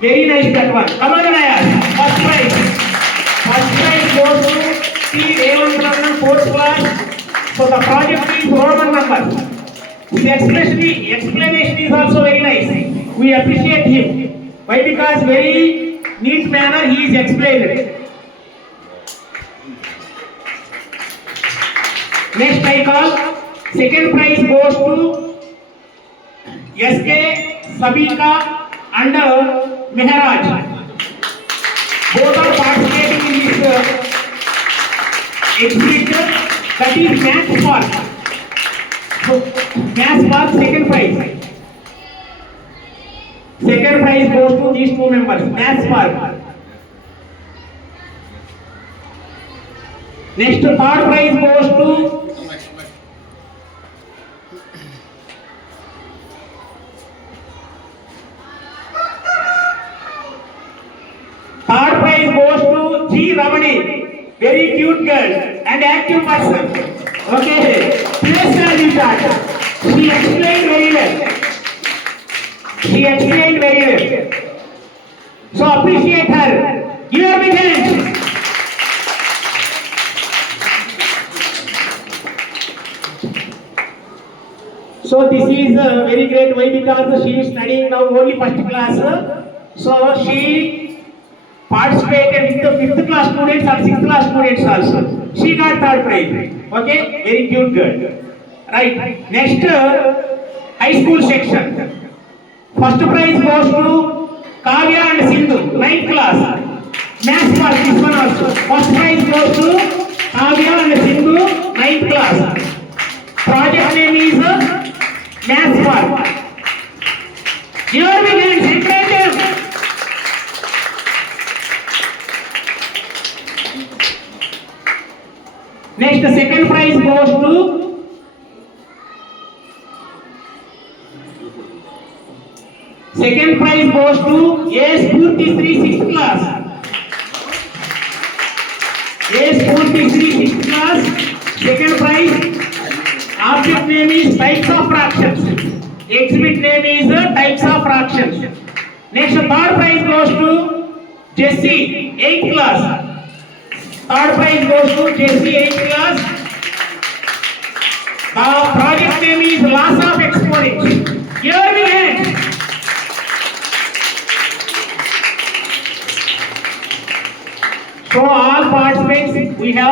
Very nice that one. Come on, Ayaz. First prize. First prize goes to T. A1 fourth class. So the project is Roman number. His explanation is also very nice. We appreciate him. Why? Because very neat manner he is explained. Next I call. Second prize goes to S.K. Sabika and Mehraj. Both are participating in this exhibition. That is Maths Park. So, Maths Park second prize. Second prize goes to these two members. Maths Park. Next third prize goes to G. Ramani, very cute girl and active person. Okay, place value chart. She explained very well. She explained very well. So appreciate her. Give her big hands. So this is very great way because she is studying now only first class. So she participated with the fifth class students and sixth class students also. She got third prize. Okay, very cute girl. Right. Next, high school section. First prize goes to Kavya and Sindhu, ninth class. Maths Park, this one also. First prize goes to Kavya and Sindhu, ninth class. Project name is Maths Park. Here we can celebrate them. Next, the second prize goes to A. Spurti Sri 6th class. A. Spurti Sri 6th class. Second prize. Object name is types of fractions. Exhibit name is types of fractions. Next, third prize goes to Jessie 8th class. Third prize goes to Jessie 8th class. The project name is Laws of Exponents. Here we end. So all participants, we have